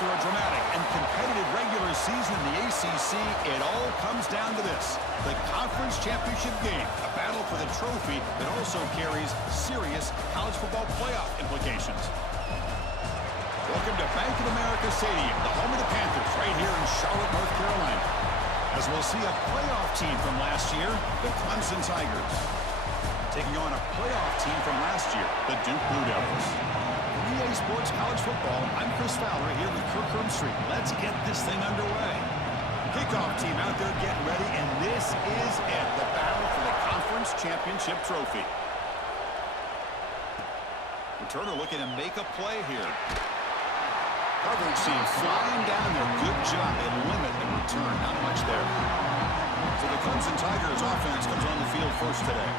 After a dramatic and competitive regular season in the ACC, it all comes down to this: the conference championship game, a battle for the trophy that also carries serious college football playoff implications. Welcome to Bank of America Stadium, the home of the Panthers, right here in Charlotte, North Carolina. As we'll see a playoff team from last year, the Clemson Tigers, taking on a playoff team from last year, the Duke Blue Devils. EA Sports College Football, I'm Chris Fowler here with Kirk Herbstreit. Let's get this thing underway. Kickoff team out there getting ready, and this is it, the battle for the conference championship trophy. Returner looking to make a play here. Coverage team flying down there. Good job. They limit the return. Not much there. So the Clemson Tigers offense comes on the field first today.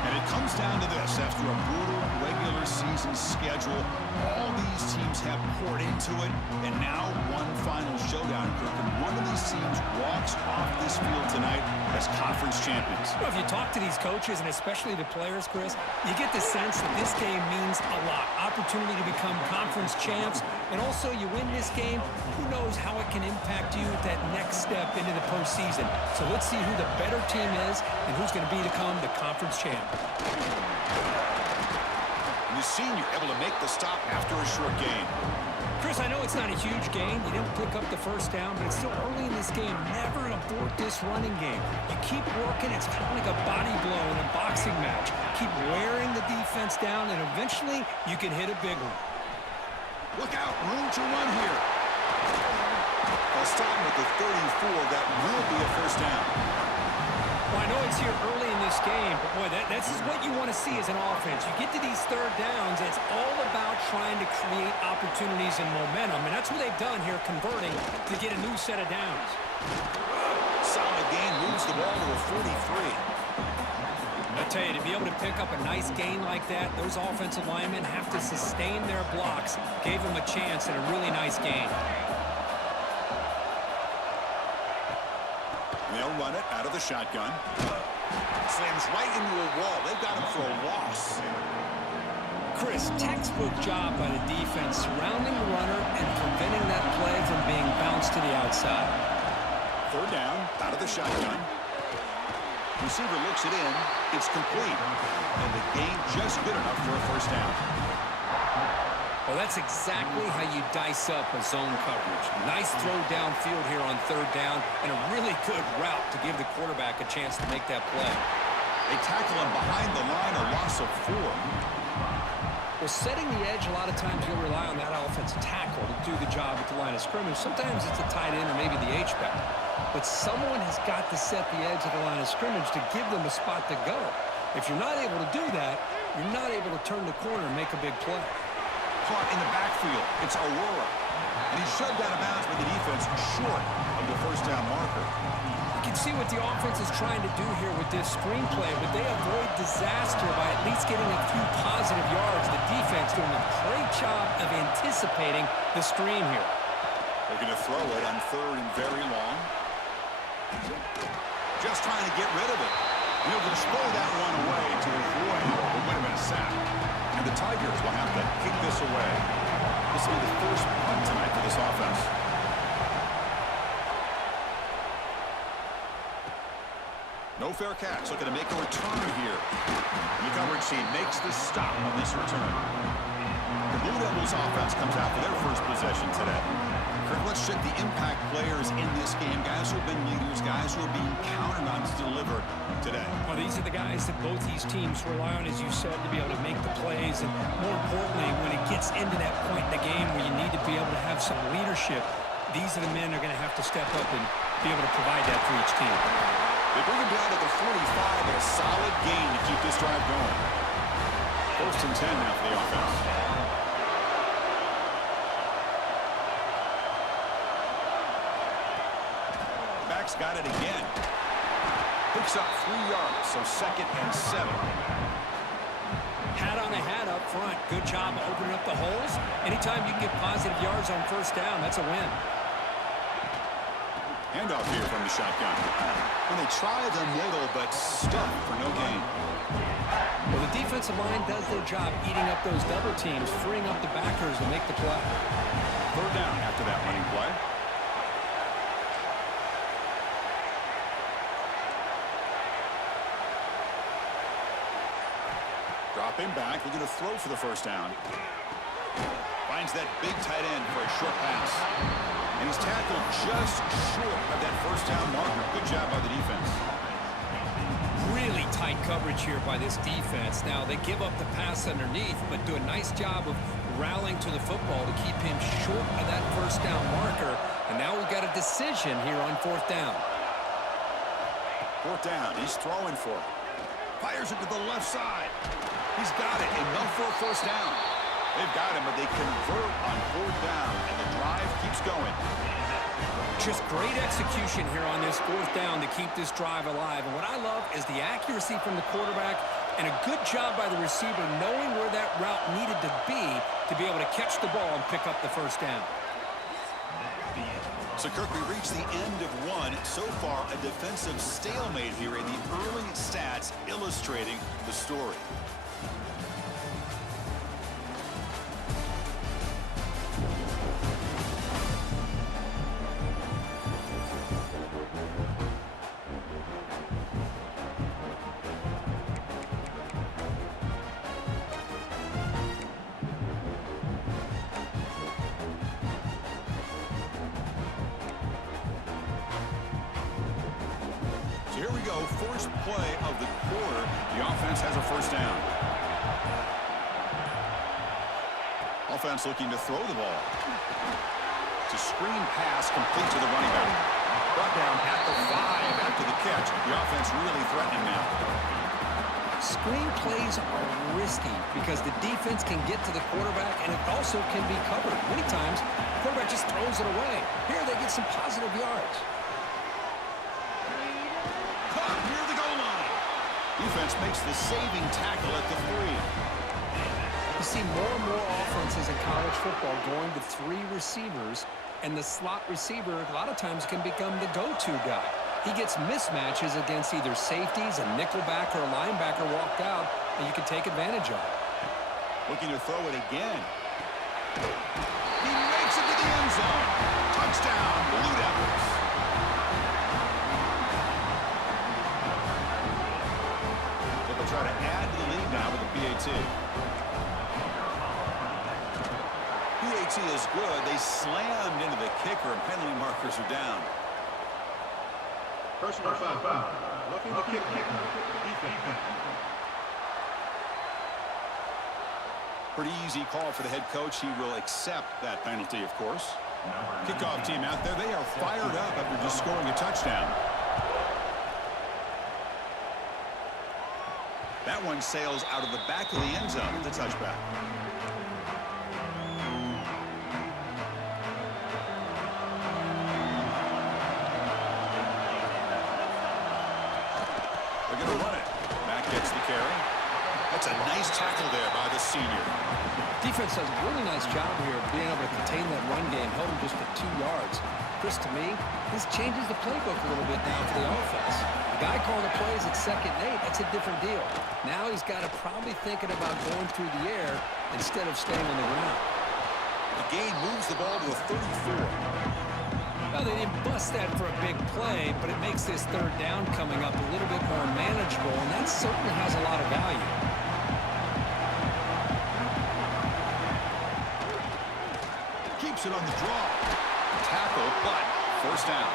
And it comes down to this. After a brutal regular season schedule, all these teams have poured into it. And now one final showdown. And one of these teams walks off this field tonight as conference champions. Well, if you talk to these coaches, and especially the players, Chris, you get the sense that this game means a lot. Opportunity to become conference champs. And also, you win this game, who knows how it can impact you at that next step into the postseason. So let's see who the better team is and who's going to become the conference champ. And the senior able to make the stop after a short gain. Chris, I know it's not a huge gain. You didn't pick up the first down, but it's still early in this game. Never abort this running game. You keep working. It's kind of like a body blow in a boxing match. Keep wearing the defense down, and eventually you can hit a big one. Look out, room to run here. They'll stop with the 34. That will be a first down. Well, I know it's here early in this game, but boy, this is what you want to see as an offense. You get to these third downs, and it's all about trying to create opportunities and momentum, and that's what they've done here, converting to get a new set of downs. Solid gain, moves the ball to a 43. I tell you, to be able to pick up a nice gain like that, those offensive linemen have to sustain their blocks. Gave them a chance at a really nice gain. They'll run it out of the shotgun. Slams right into a wall. They've got him for a loss. Chris, textbook job by the defense surrounding the runner and preventing that play from being bounced to the outside. Third down, out of the shotgun. Receiver looks it in. It's complete. And the gain just good enough for a first down. Well, that's exactly how you dice up a zone coverage. Nice throw downfield here on third down, and a really good route to give the quarterback a chance to make that play. They tackle him behind the line, a loss of 4. Well, setting the edge, a lot of times you'll rely on that offensive tackle to do the job at the line of scrimmage. Sometimes it's a tight end or maybe the H-back. But someone has got to set the edge of the line of scrimmage to give them a spot to go. If you're not able to do that, you're not able to turn the corner and make a big play. Caught in the backfield. It's Aurora. And he's shoved out of bounds with the defense short of the first down marker. You can see what the offense is trying to do here with this screenplay, but they avoid disaster by at least getting a few positive yards. The defense doing a great job of anticipating the screen here. They're going to throw it on third and very long. Just trying to get rid of it. And he'll just throw that one away to avoid what would have been a sack. And the Tigers will have to kick this away. This will be the first punt tonight for this offense. No fair catch. Looking to make a return here. And the coverage team makes the stop on this return. The Blue Devils offense comes out for their first possession today. Kirk, let's check the impact players in this game. Guys who have been leaders, guys who are being counted on to deliver today. Well, these are the guys that both these teams rely on, as you said, to be able to make the plays. And more importantly, when it gets into that point in the game where you need to be able to have some leadership, these are the men that are going to have to step up and be able to provide that for each team. They bring him down to the 45 and a solid gain to keep this drive going. First and 10 now for the offense. Back's got it again. Picks up 3 yards, so second and 7. Hat on a hat up front. Good job of opening up the holes. Anytime you can get positive yards on first down, that's a win. Handoff here from the shotgun. And they try the middle, but stuck for no gain. Well, the defensive line does their job eating up those double teams, freeing up the backers to make the play. Third down after that running play. Drop him back. Looking to throw for the first down. Finds that big tight end for a short pass. And he's tackled just short of that first down marker. Good job by the defense. Really tight coverage here by this defense. Now, they give up the pass underneath, but do a nice job of rallying to the football to keep him short of that first down marker. And now we've got a decision here on fourth down. Fourth down. He's throwing for it. Fires it to the left side. He's got it. Enough for a first down. They've got him, but they convert on fourth down, and the drive keeps going. Just great execution here on this fourth down to keep this drive alive. And what I love is the accuracy from the quarterback and a good job by the receiver knowing where that route needed to be able to catch the ball and pick up the first down. So, Kirk, we reached the end of one. So far, a defensive stalemate here in the early stats illustrating the story. Here we go, first play of the quarter. The offense has a first down. Offense looking to throw the ball. It's a screen pass complete to the running back. Brought down at the 5 after the catch. The offense really threatening now. Screen plays are risky because the defense can get to the quarterback and it also can be covered. Many times, the quarterback just throws it away. Here they get some positive yards. Near the goal line. Defense makes the saving tackle at the 3. You see more and more offenses in college football going to 3 receivers, and the slot receiver a lot of times can become the go-to guy. He gets mismatches against either safeties, a nickelback, or a linebacker walked out, and you can take advantage of it. Looking to throw it again. He makes it to the end zone. Touchdown, Blue Devils. They'll try to add to the lead now with the PAT. PAT is good. They slammed into the kicker, and penalty markers are down. Personal foul. Looking to kick. Defense. Pretty easy call for the head coach. He will accept that penalty, of course. Kickoff team out there. They are fired up after just scoring a touchdown. That one sails out of the back of the end zone. It's a touchback. They're going to run it. Back gets the carry. That's a nice tackle there by the senior. Defense does a really nice job here of being able to contain that run game, held him just at 2 yards. Chris, to me, this changes the playbook a little bit now for the offense. The guy calling the plays at 2nd and 8, that's a different deal. Now he's got to probably thinking about going through the air instead of staying on the ground. The gain moves the ball to a 34. Well, they didn't bust that for a big play, but it makes this 3rd down coming up a little bit more manageable, and that certainly has a lot of value. Keeps it on the draw. Tackle, but first down.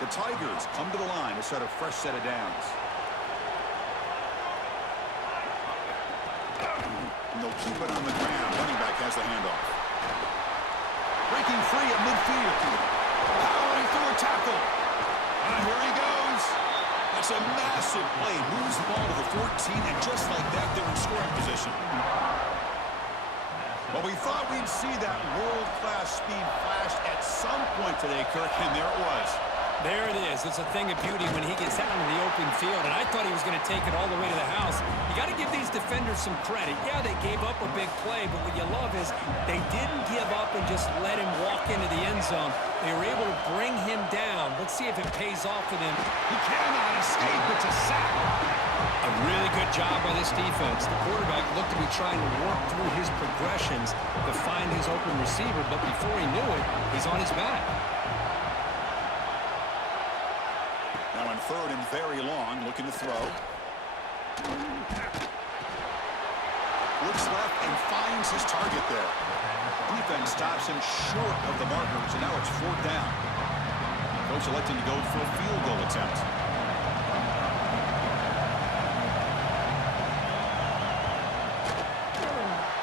The Tigers come to the line to set a fresh set of downs. And they'll keep it on the ground. Running back has the handoff. Breaking free at midfield. Powering through a tackle. And here he goes. That's a massive play. Moves the ball to the 14, and just like that, they're in scoring position. Well, we thought we'd see that world-class speed flash at some point today, Kirk, and there it was. There it is. It's a thing of beauty when he gets out into the open field, and I thought he was going to take it all the way to the house. You got to give these defenders some credit. Yeah, they gave up a big play, but what you love is they didn't give up and just let him walk into the end zone. They were able to bring him down. Let's see if it pays off for them. He cannot escape. It's a sack. A really good job by this defense. The quarterback looked to be trying to work through his progressions to find his open receiver, but before he knew it, he's on his back. Now on 3rd and very long, looking to throw. Looks left and finds his target there. Defense stops him short of the markers, and now it's 4th down. Coach electing to go for a field goal attempt.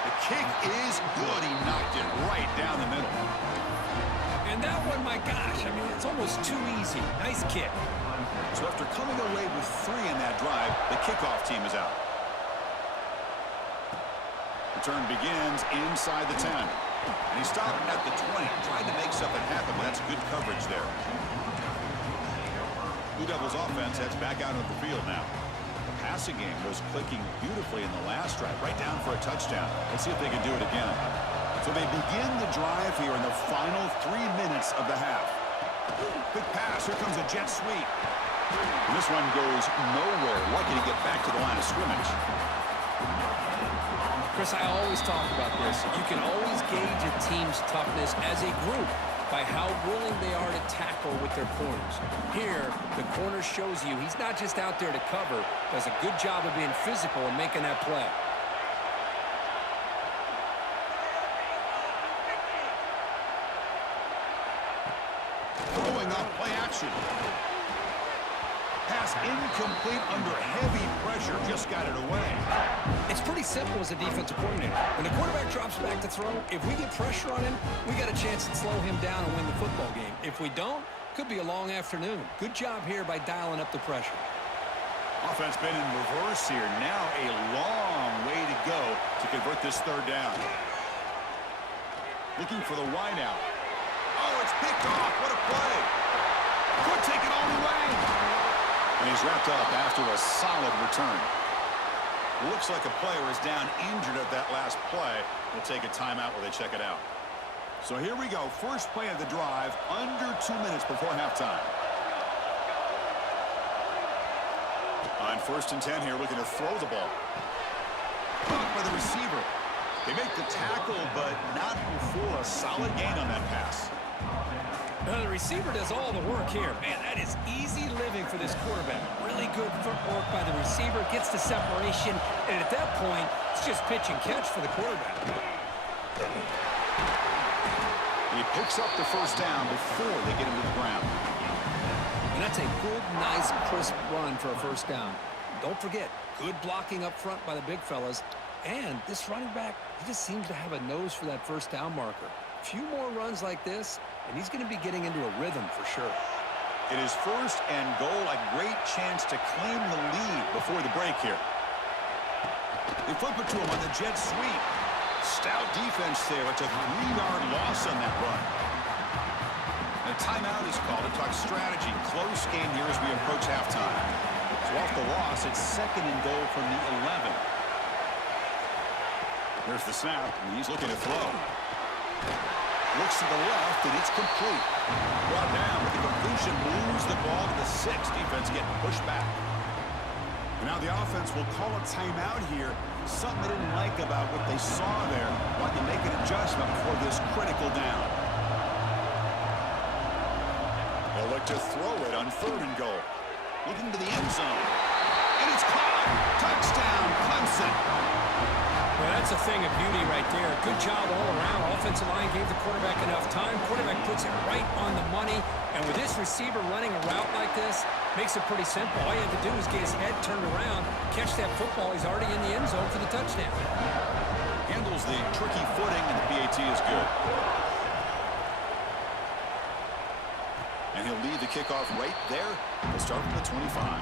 The kick is good. He knocked it right down the middle. And that one, my gosh, I mean, it's almost too easy. Nice kick. So after coming away with 3 in that drive, the kickoff team is out. Return begins inside the 10. And he stopped at the 20. Tried to make something happen, but that's good coverage there. Blue Devils offense heads back out of the field now. The passing game was clicking beautifully in the last drive, right down for a touchdown. Let's see if they can do it again. So they begin the drive here in the final 3 minutes of the half. Quick pass. Here comes a jet sweep. And this one goes nowhere. Lucky to get back to the line of scrimmage. Chris, I always talk about this. You can always gauge a team's toughness as a group by how willing they are to tackle with their corners. Here, the corner shows you he's not just out there to cover, does a good job of being physical and making that play. Throwing up play action. Pass incomplete under heavy pressure. Just got it away. It's pretty simple as a defensive coordinator. When the quarterback drops back to throw, if we get pressure on him, we got a chance to slow him down and win the football game. If we don't, could be a long afternoon. Good job here by dialing up the pressure. Offense been in reverse here. Now a long way to go to convert this 3rd down. Looking for the wide out. Oh, it's picked off. What a play. Could take it all the way. And he's wrapped up after a solid return. Looks like a player is down injured at that last play. We'll take a timeout while they check it out. So here we go. First play of the drive, under 2 minutes before halftime. On 1st and 10 here, looking to throw the ball. Caught by the receiver. They make the tackle, but not before a solid gain on that pass. The receiver does all the work here. Man, that is easy living for this quarterback. Really good footwork by the receiver. Gets the separation. And at that point, it's just pitch and catch for the quarterback. He picks up the 1st down before they get him to the ground. And that's a good, nice, crisp run for a 1st down. Don't forget, good blocking up front by the big fellas. And this running back, he just seems to have a nose for that 1st down marker. A few more runs like this, and he's going to be getting into a rhythm for sure. It is 1st and goal, a great chance to claim the lead before the break here. They flip it to him on the jet sweep. Stout defense there. It's a 3-yard loss on that run. And a timeout is called to talk strategy. Close game here as we approach halftime. So off the loss, it's 2nd and goal from the 11. There's the snap, and he's looking to throw. Looks to the left, and it's complete. Brought down, but the completion moves the ball to the 6. Defense getting pushed back. And now the offense will call a timeout here. Something they didn't like about what they saw there. Want to make an adjustment for this critical down. They'll look to throw it on 3rd and goal. Looking to the end zone. And it's caught. Touchdown, Clemson. Well, that's a thing of beauty right there. Good job all around. Offensive line gave the quarterback enough time. Quarterback puts it right on the money. And with this receiver running a route like this, makes it pretty simple. All you have to do is get his head turned around, catch that football. He's already in the end zone for the touchdown. Handles the tricky footing, and the PAT is good. And he'll lead the kickoff right there. He'll start from the 25.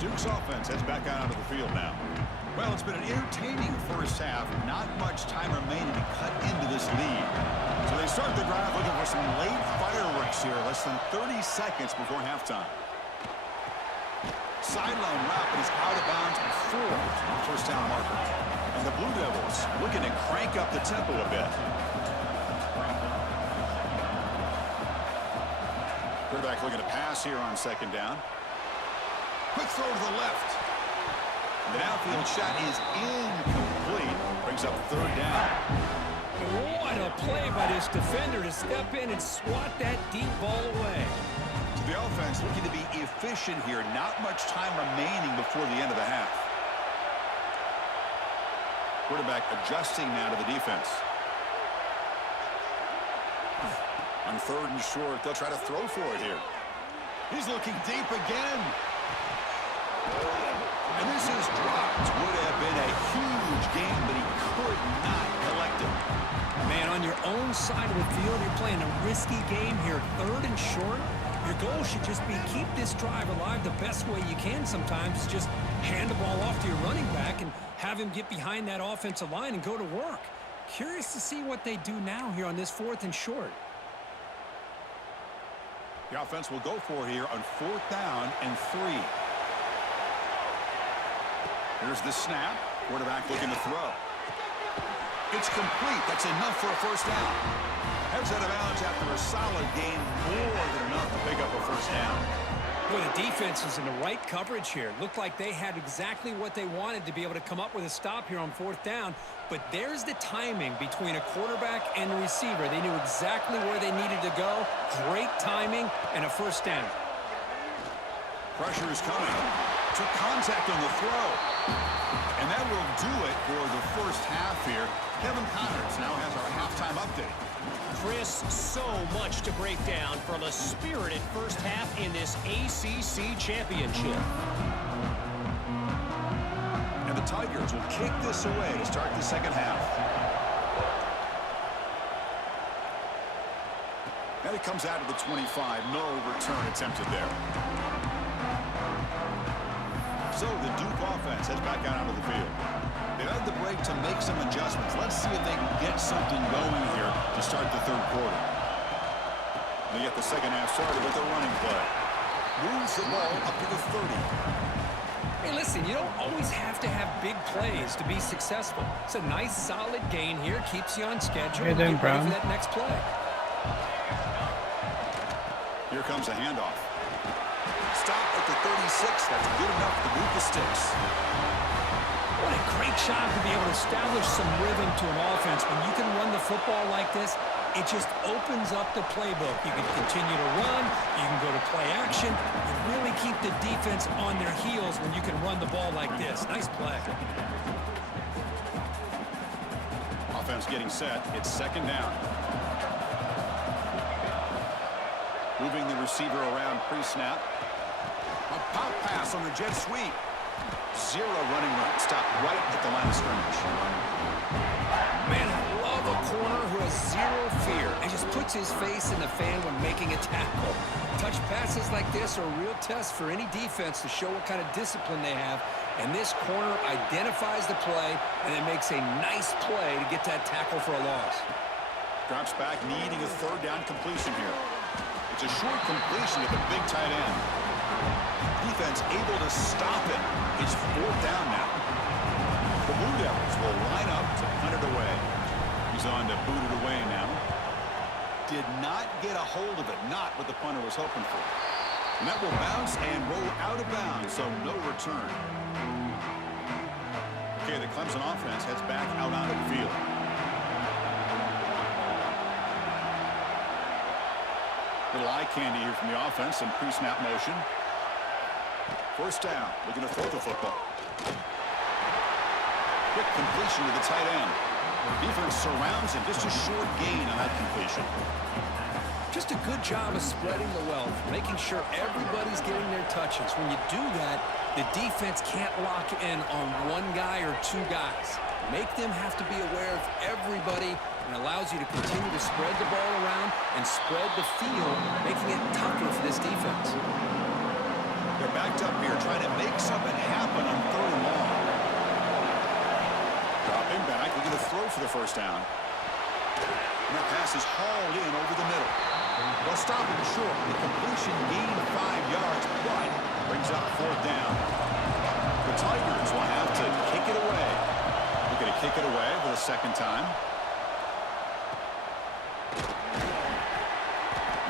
Duke's offense heads back out onto the field now. Well, it's been an entertaining 1st half. Not much time remaining to cut into this lead. So they start the drive looking for some late fireworks here. Less than 30 seconds before halftime. Sideline route, but he's out of bounds before the 1st down marker. And the Blue Devils looking to crank up the tempo a bit. Quarterback looking to pass here on 2nd down. Quick throw to the left. The downfield shot is incomplete. Brings up third down. What a play by this defender to step in and swat that deep ball away. So the offense looking to be efficient here. Not much time remaining before the end of the half. Quarterback adjusting now to the defense. On third and short, they'll try to throw for it here. He's looking deep again. And this is dropped. Would have been a huge game, but he could not collect it. Man, on your own side of the field, you're playing a risky game here. Third and short. Your goal should just be keep this drive alive the best way you can sometimes. Just hand the ball off to your running back and have him get behind that offensive line and go to work. Curious to see what they do now here on this 4th and short. The offense will go for here on 4th down and 3. Here's the snap. Quarterback looking to throw. It's complete. That's enough for a first down. Heads out of bounds after a solid game. More than enough to pick up a first down. Well, the defense is in the right coverage here. Looked like they had exactly what they wanted to be able to come up with a stop here on 4th down. But there's the timing between a quarterback and a receiver. They knew exactly where they needed to go. Great timing and a first down. Pressure is coming. Took contact on the throw. And that will do it for the first half here. Kevin Connors now has our halftime update. Chris, so much to break down from a spirited first half in this ACC championship. And the Tigers will kick this away to start the second half. And it comes out of the 25. No return attempted there. So the Duke offense heads back out onto the field. They had the break to make some adjustments. Let's see if they can get something going here to start the third quarter. They get the second half started with a running play. Moves the ball up to the 30. Hey, listen, you don't always have to have big plays to be successful. It's a nice, solid gain here. Keeps you on schedule. Hey, then, get ready Brown. for that next play. Here comes a handoff. Stop at the 36. That's good enough to move the sticks. What a great job to be able to establish some rhythm to an offense. When you can run the football like this, it just opens up the playbook. You can continue to run. You can go to play action. You really keep the defense on their heels when you can run the ball like this. Nice play. Offense getting set. It's second down. Moving the receiver around pre-snap. A pop pass on the jet sweep. Zero running run. Stop right at the line of scrimmage. Man, I love a corner who has zero fear and just puts his face in the fan when making a tackle. Touch passes like this are a real test for any defense to show what kind of discipline they have. And this corner identifies the play and then makes a nice play to get that tackle for a loss. Drops back, needing a third down completion here. It's a short completion to the big tight end. Defense able to stop it. It's fourth down now. The Blue Devils will line up to punt it away. He's on to boot it away now. Did not get a hold of it. Not what the punter was hoping for. And that will bounce and roll out of bounds, so no return. Okay, the Clemson offense heads back out onto the field. Little eye candy here from the offense. Some pre-snap motion. First down. Looking to throw the football. Quick completion to the tight end. Defense surrounds him. Just a short gain on that completion. Just a good job of spreading the wealth, making sure everybody's getting their touches. When you do that, the defense can't lock in on one guy or two guys. Make them have to be aware of everybody, and allows you to continue to spread the ball around and spread the field, making it tougher for this defense. They're backed up here, trying to make something happen on third and long. Dropping back, looking to throw for the first down. And that pass is hauled in over the middle. They'll stop him short. The completion gained 5 yards, but brings up fourth down. The Tigers will have to kick it away. They're going to kick it away for the second time.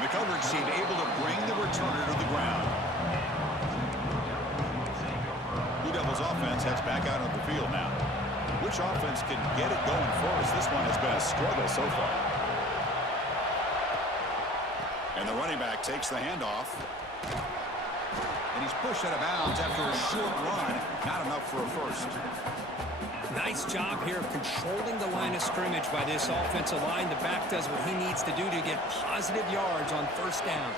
The coverage team able to bring the returner to the ground. Eagles offense heads back out on the field now. Which offense can get it going first? This one has been a struggle so far. And the running back takes the handoff. And he's pushed out of bounds after a short run. Not enough for a first. Nice job here of controlling the line of scrimmage by this offensive line. The back does what he needs to do to get positive yards on first down.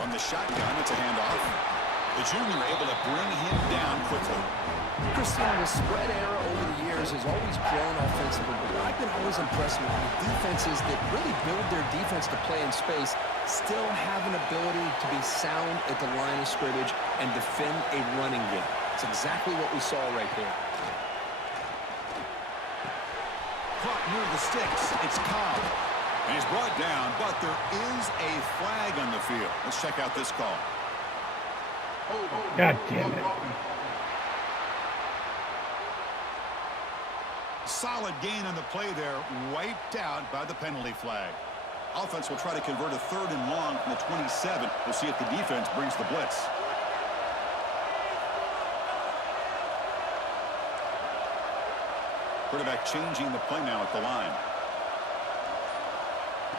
From the shotgun, it's a handoff. The junior able to bring him down quickly. Christian, the spread era over the years has always grown offensively, but I've been always impressed with defenses that really build their defense to play in space, still have an ability to be sound at the line of scrimmage and defend a running game. It's exactly what we saw right there. Caught near the sticks. It's Cobb. And he's brought down, but there is a flag on the field. Let's check out this call. God damn it. Solid gain on the play there, wiped out by the penalty flag. Offense will try to convert a 3rd and long from the 27. We'll see if the defense brings the blitz. Quarterback changing the play now at the line.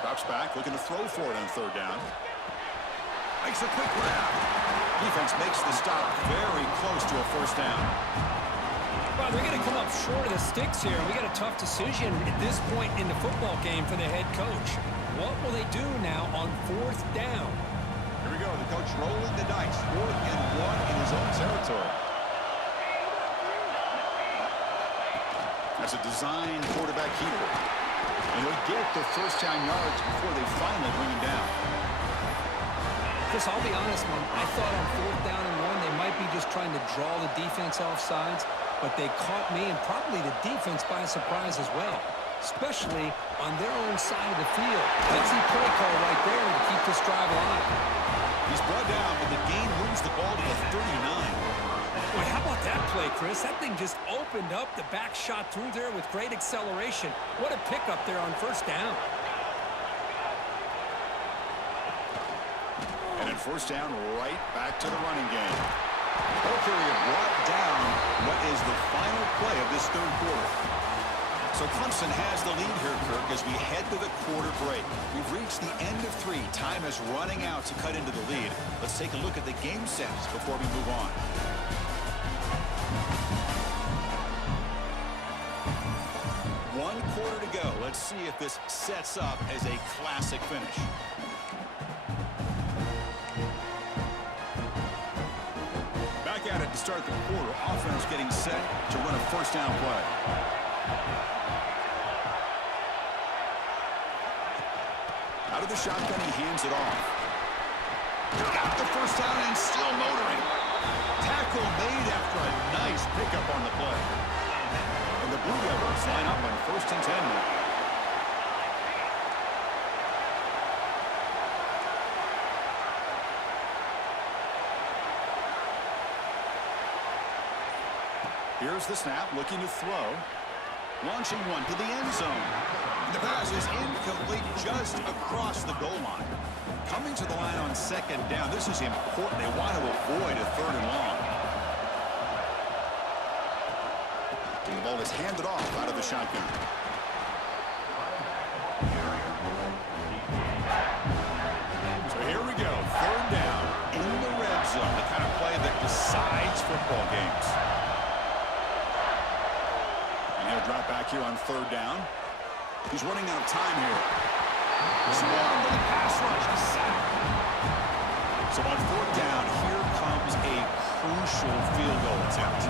Drops back, looking to throw for it on 3rd down. Makes a quick grab. Defense makes the stop very close to a first down. Well, they're going to come up short of the sticks here. We got a tough decision at this point in the football game for the head coach. What will they do now on 4th down? Here we go. The coach rolling the dice. 4th and 1 in his own territory. That's a design quarterback keeper. And they'll get the first down yards before they finally bring him down. Chris, I'll be honest, man. I thought on 4th down and 1, they might be just trying to draw the defense off sides, but they caught me and probably the defense by surprise as well, especially on their own side of the field. Let's see play call right there to keep this drive alive. He's brought down, but the game moves the ball to the 39. Boy, how about that play, Chris? That thing just opened up. The back shot through there with great acceleration. What a pickup there on first down. And in first down, right back to the running game. Ball carrier brought down what is the final play of this 3rd quarter. So Clemson has the lead here, Kirk, as we head to the quarter break. We've reached the end of 3. Time is running out to cut into the lead. Let's take a look at the game sets before we move on. One quarter to go. Let's see if this sets up as a classic finish. Back at it to start the quarter. Offense getting set to run a first down play. Out of the shotgun, he hands it off. Got the first down and still motoring. Tackle made after a nice pickup on the play. And the Blue Devils line up on 1st and 10 now. Here's the snap, looking to throw. Launching one to the end zone. The pass is incomplete just across the goal line. Coming to the line on 2nd down. This is important. They want to avoid a 3rd and long. And the ball is handed off out of the shotgun. So here we go. 3rd down in the red zone. The kind of play that decides football games. He'll drop back here on 3rd down. He's running out of time here. Swarmed with a pass rush. He's sacked. So on 4th down, here comes a crucial field goal attempt.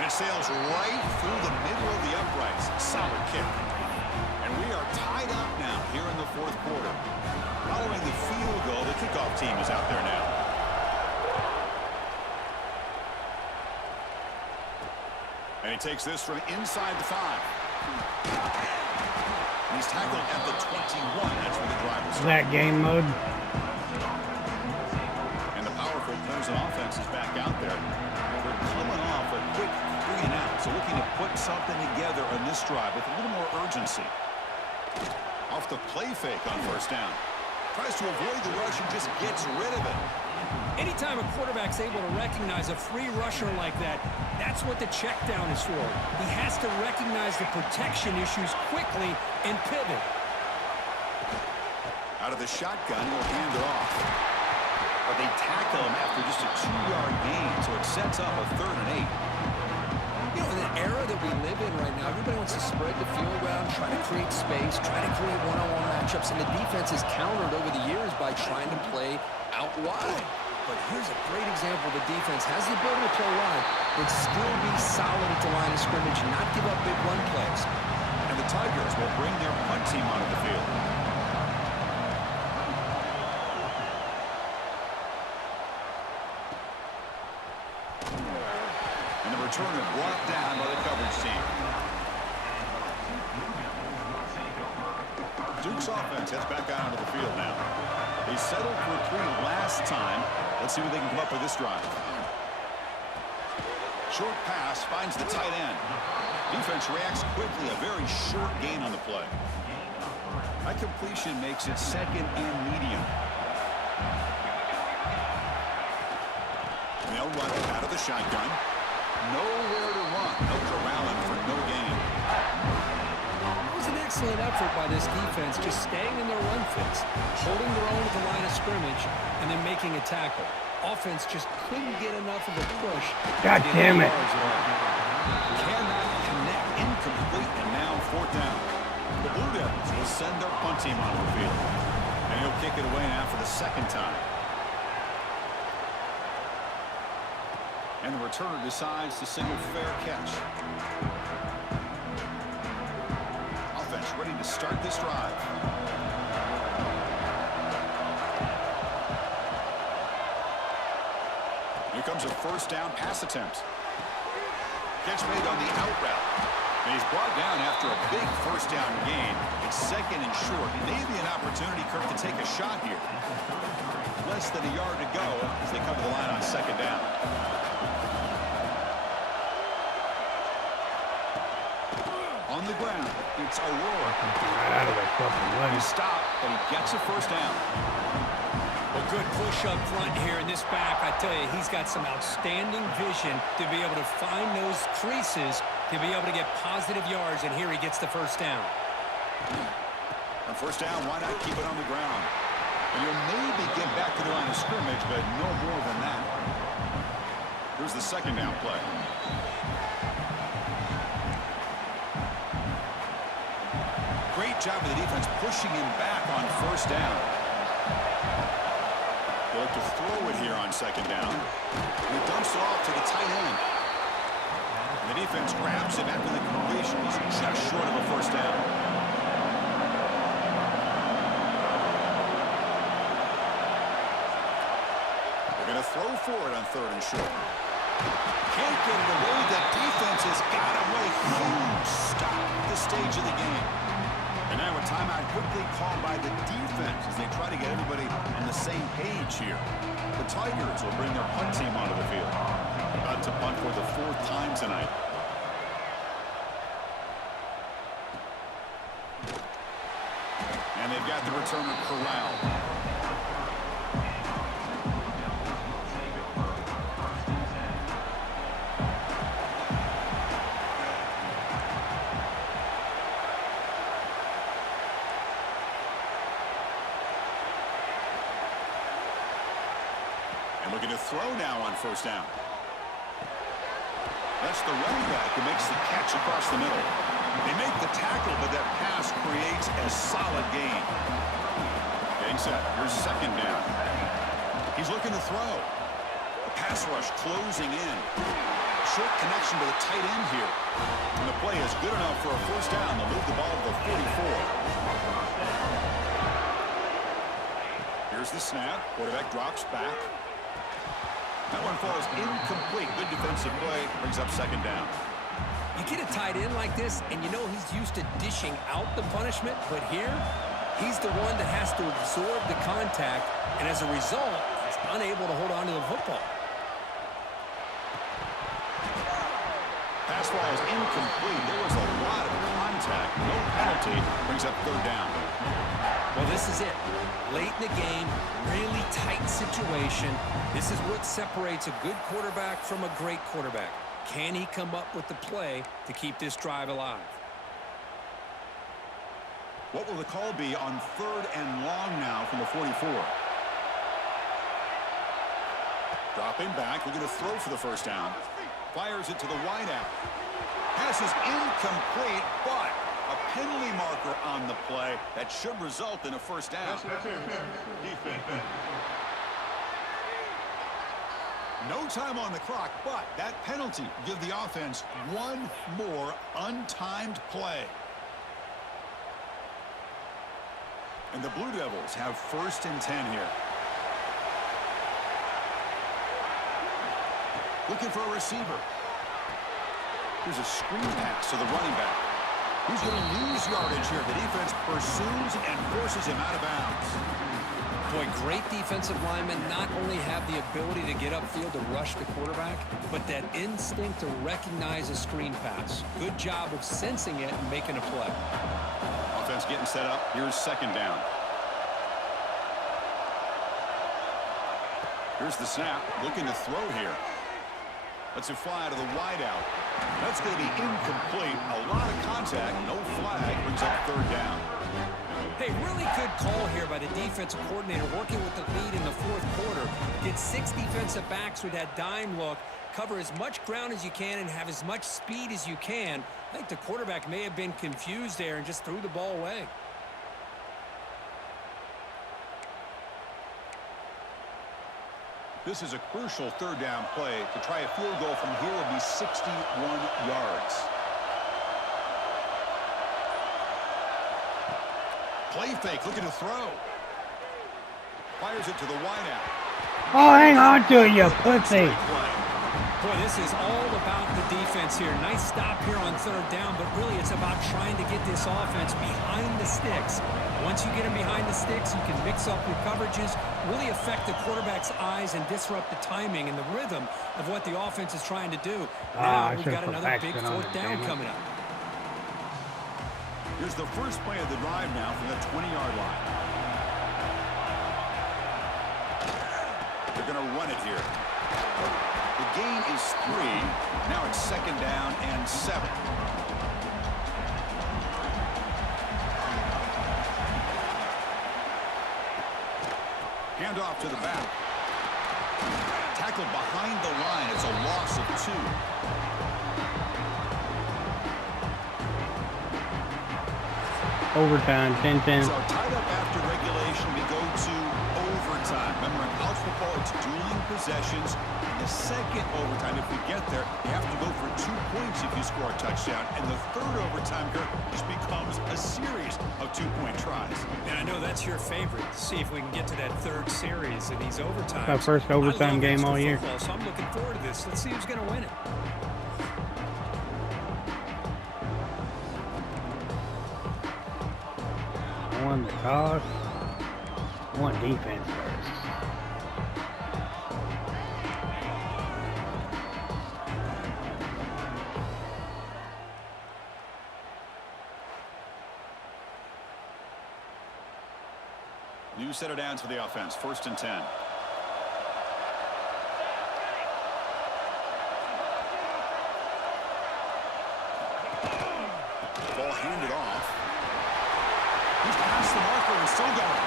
And it sails right through the middle of the uprights. Solid kick. And we are tied up now here in the 4th quarter. Following the field goal, the kickoff team is out there now. And he takes this from inside the 5. And he's tackled at the 21. That's where the drive will start. That game mode. And the powerful Clemson offense is back out there. They're coming off a quick 3 and out. So looking to put something together on this drive with a little more urgency. Off the play fake on first down. Tries to avoid the rush and just gets rid of it. Anytime a quarterback's able to recognize a free rusher like that, that's what the check down is for. He has to recognize the protection issues quickly and pivot. Out of the shotgun, he'll hand it off. But they tackle him after just a 2-yard gain, so it sets up a 3rd and 8. You know, in the era that we live in right now, everybody wants to spread the field around, try to create space, try to create one-on-one matchups, and the defense has countered over the years by trying to play out wide. But here's a great example. The defense has the ability to play wide, but still be solid at the line of scrimmage and not give up big run plays. And the Tigers will bring their punt team onto the field. And the returner brought down by the coverage team. Duke's offense heads back out onto the field now. They settled for 3 last time. Let's see what they can come up with this drive. Short pass finds the tight end. Defense reacts quickly. A very short gain on the play. That completion makes it 2nd and medium. They'll run it out of the shotgun. Nowhere to run. No corralling for no gain. It was an excellent effort by this defense, just staying in their run fits, holding their own at the line of scrimmage, and then making a tackle. Offense just couldn't get enough of a push. God damn it. Cannot connect. Incomplete, and now 4th down. The Blue Devils will send their punt team onto the field. And he'll kick it away now for the 2nd time. And the returner decides to single fair catch. Offense ready to start this drive. Here comes a 1st down pass attempt. Catch made on the out route. And he's brought down after a big 1st down gain. It's 2nd and short. Maybe an opportunity, Kirk, to take a shot here. Less than a yard to go as they come to the line on 2nd down. On the ground, it's Aurora. Right out of that fucking way. He stopped, but he gets a 1st down. A good push up front here in this back. I tell you, he's got some outstanding vision to be able to find those creases, to be able to get positive yards, and here he gets the 1st down. On 1st down, why not keep it on the ground? And you'll maybe get back to the line of scrimmage, but no more than that. Here's the 2nd down play. Great job of the defense pushing him back on 1st down. They look to throw it here on 2nd down. And he dumps it off to the tight end. And the defense grabs him after the completion. He's just short of a 1st down. They're going to throw for it on 3rd and short. Can't get it away. The defense has got away. Huge stop at this stage of the game. And now a timeout quickly called by the defense as they try to get everybody on the same page here. The Tigers will bring their punt team onto the field. About to punt for the 4th time tonight. And they've got the returner corralled. Looking to throw now on 1st down. That's the running back who makes the catch across the middle. They make the tackle, but that pass creates a solid gain. Getting set. Here's 2nd down. He's looking to throw. The pass rush closing in. Short connection to the tight end here. And the play is good enough for a 1st down. They'll move the ball to the 44. Here's the snap. Quarterback drops back. That one falls incomplete. Good defensive play. Brings up 2nd down. You get a tight end like this, and you know he's used to dishing out the punishment, but here, he's the one that has to absorb the contact, and as a result, he's unable to hold on to the football. Pass ball is incomplete. There was a lot of contact. No penalty. Brings up 3rd down. Well, this is it. Late in the game, really tight situation. This is what separates a good quarterback from a great quarterback. Can he come up with the play to keep this drive alive? What will the call be on 3rd and long now from the 44? Dropping back, looking to throw for the first down. Fires it to the wideout. Pass is incomplete, but a penalty marker on the play that should result in a first down. Defense. No time on the clock, but that penalty give the offense one more untimed play. And the Blue Devils have 1st and 10 here. Looking for a receiver. Here's a screen pass to the running back. He's going to lose yardage here. The defense pursues and forces him out of bounds. Boy, great defensive linemen not only have the ability to get upfield to rush the quarterback, but that instinct to recognize a screen pass. Good job of sensing it and making a play. Offense getting set up. Here's 2nd down. Here's the snap. Looking to throw here. Lets it fly to the wideout. That's going to be incomplete. A lot of contact. No flag. Brings up 3rd down. Hey, really good call here by the defensive coordinator working with the lead in the 4th quarter. Get 6 defensive backs with that dime look. Cover as much ground as you can and have as much speed as you can. I think the quarterback may have been confused there and just threw the ball away. This is a crucial 3rd down play. To try a field goal from here will be 61 yards. Play fake, looking to throw. Fires it to the wideout. Oh, hang on to it, you pussy. Boy, this is all about the defense here. Nice stop here on 3rd down, but really it's about trying to get this offense behind the sticks. Once you get them behind the sticks, you can mix up your coverages, really affect the quarterback's eyes and disrupt the timing and the rhythm of what the offense is trying to do. Now we've got another big 4th down coming up. Here's the first play of the drive now from the 20-yard line. They're going to run it here. The gain is 3. Now it's 2nd down and 7. Handoff to the back. Tackled behind the line. It's a loss of 2. Overtime, 10-10. So tied up after regulation, we go to overtime. Remember, in college football, it's dueling possessions. In the 2nd overtime, if we get there, you have to go for 2 points if you score a touchdown. And the 3rd overtime here just becomes a series of 2-point tries. And I know that's your favorite. See if we can get to that 3rd series in these overtimes. Our first overtime game all year. Football, so I'm looking forward to this. Let's see who's going to win it. One the toss. One defense first. New set of downs for the offense. 1st and 10. Ball handed off. He's past the marker and still going.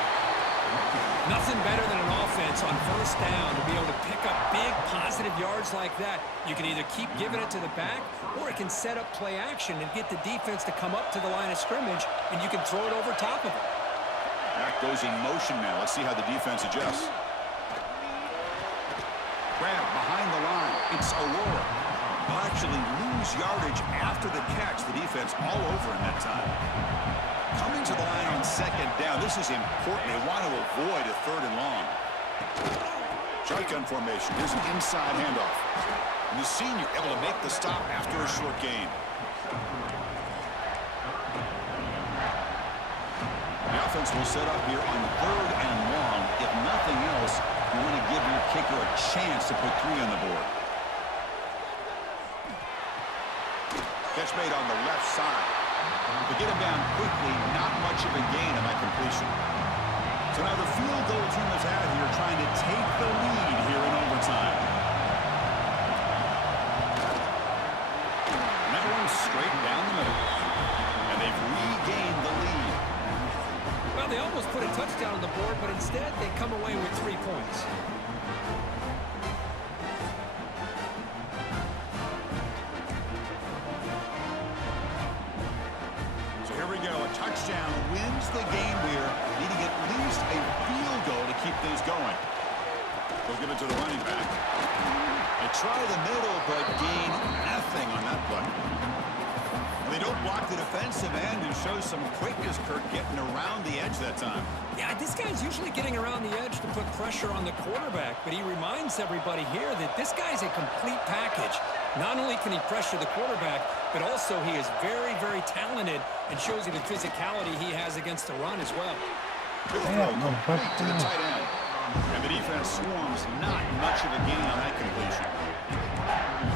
Nothing better than an offense on 1st down to be able to pick up big positive yards like that. You can either keep giving it to the back or it can set up play action and get the defense to come up to the line of scrimmage and you can throw it over top of it. Back goes in motion now. Let's see how the defense adjusts. Grab behind the line. It's Aurora. They'll actually lose yardage after the catch. The defense all over in that time. Coming to the line on 2nd down. This is important. They want to avoid a 3rd and long. Shotgun formation. Here's an inside handoff. And the senior able to make the stop after a short gain. The offense will set up here on 3rd and long. If nothing else, you want to give your kicker a chance to put 3 on the board. Catch made on the left side. They get him down quickly, not much of a gain on that completion. So now the field goal team is out here trying to take the lead here in overtime. And that one's straight down the middle. And they've regained the lead. Well, they almost put a touchdown on the board, but instead they come away with 3 points. So here we go. A touchdown wins the game here, needing at least a field goal to keep things going. They'll give it to the running back. They try the middle, but gain nothing on that play. They don't block the defensive end and show some quickness, Kirk, getting around the edge that time. Yeah, this guy's usually getting around the edge to put pressure on the quarterback, but he reminds everybody here that this guy's a complete package. Not only can he pressure the quarterback, but also he is very, very talented and shows you the physicality he has against the run as well. Good throw, complete to the tight end. And the defense swarms, not much of a gain on that completion.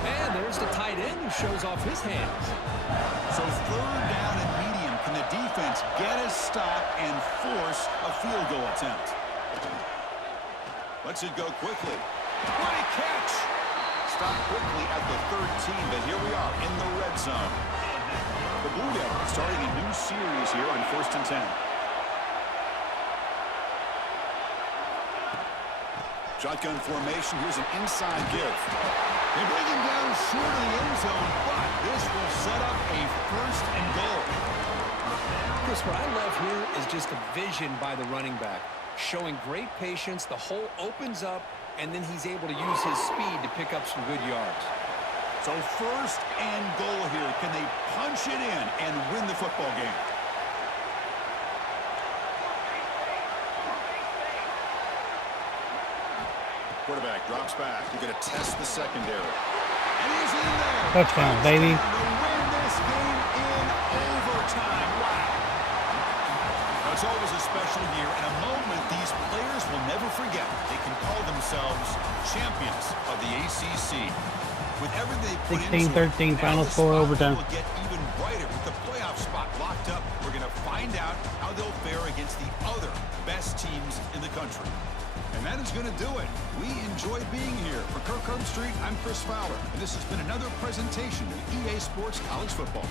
And there's the tight end who shows off his hands. So third down and medium. Can the defense get a stop and force a field goal attempt? Lets it go quickly. What a catch! Stop quickly at the 13, but here we are in the red zone. The Blue Devils starting a new series here on 1st and 10. Shotgun formation. Here's an inside give. They bring him down short of the end zone, but this will set up a 1st and goal. Chris, what I love here is just the vision by the running back. Showing great patience, the hole opens up, and then he's able to use his speed to pick up some good yards. So 1st and goal here. Can they punch it in and win the football game? Quarterback drops back. You're going to test the secondary. And he's in there. Touchdown, baby. To win this game in overtime. Wow. Now, it's always a special year and a moment these players will never forget. They can call themselves champions of the ACC. With everything they put into it, 16-13 final score overtime. will get even brighter with the playoff spot locked up. We're going to find out how they'll fare against the other best teams in the country. And that is going to do it. We enjoy being here. For Kirk Street, I'm Chris Fowler, and this has been another presentation of EA Sports College Football.